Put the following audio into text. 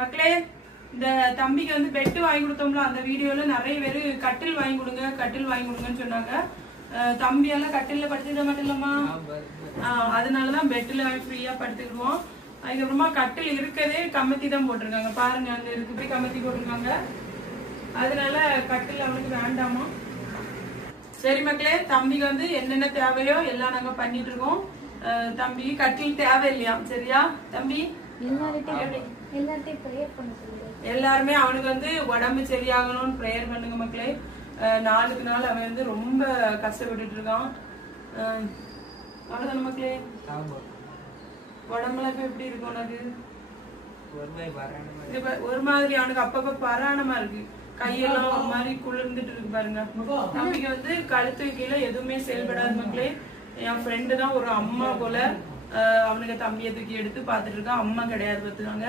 மக்களே, இந்த தம்பிக்கு வந்து பெட் வாங்கி கொடுத்தோம்ல, அந்த வீடியோல நிறைய பேர் கட்டில் வாங்கி கொடுங்கன்னு சொன்னாங்க. தம்பியெல்லாம் கட்டில படுத்துக்க மாட்டேன்லம்மா, அதனாலதான் பெட்ல ஃப்ரீயா படுத்துக்கிடுவோம். அதுக்கப்புறமா கட்டில் இருக்கதே கமத்தி தான் போட்டிருக்காங்க பாருங்க, அந்த இருக்கு போய் கமத்தி போட்டிருக்காங்க. அதனால கட்டில் அவனுக்கு வேண்டாமா. சரி மக்களே, தம்பிக்கு வந்து என்னென்ன தேவையோ எல்லாம் நாங்க பண்ணிட்டு இருக்கோம். தம்பிக்கு கட்டில் தேவை இல்லையா? சரியா தம்பி? எல்லாருமே அவனுக்கு வந்து உடம்பு சரியாகணும்னு பிரேயர் பண்ணுங்க மக்களே. நாளுக்கு நாள் அவன் வந்து ரொம்ப கஷ்டப்பட்டு இருக்கான். அவ்வளவுதான மக்களே. உடம்புல இப்ப எப்படி இருக்கும் உனக்கு? ஒரு மாதிரி அவனுக்கு அப்பப்ப பராணமா இருக்கு, கையெல்லாம் ஒரு மாதிரி குளிர்ந்துட்டு இருக்கு பாருங்க. தம்பிக்கு வந்து கழுத்து கீழே எதுவுமே செயல்படாது மக்களே. என் ஃப்ரெண்டு தான் ஒரு அம்மா போல அவனுக்கு தம்பியை தூக்கி எடுத்து பாத்துட்டு இருக்கான். அம்மா கிடையாது பார்த்துக்காங்க.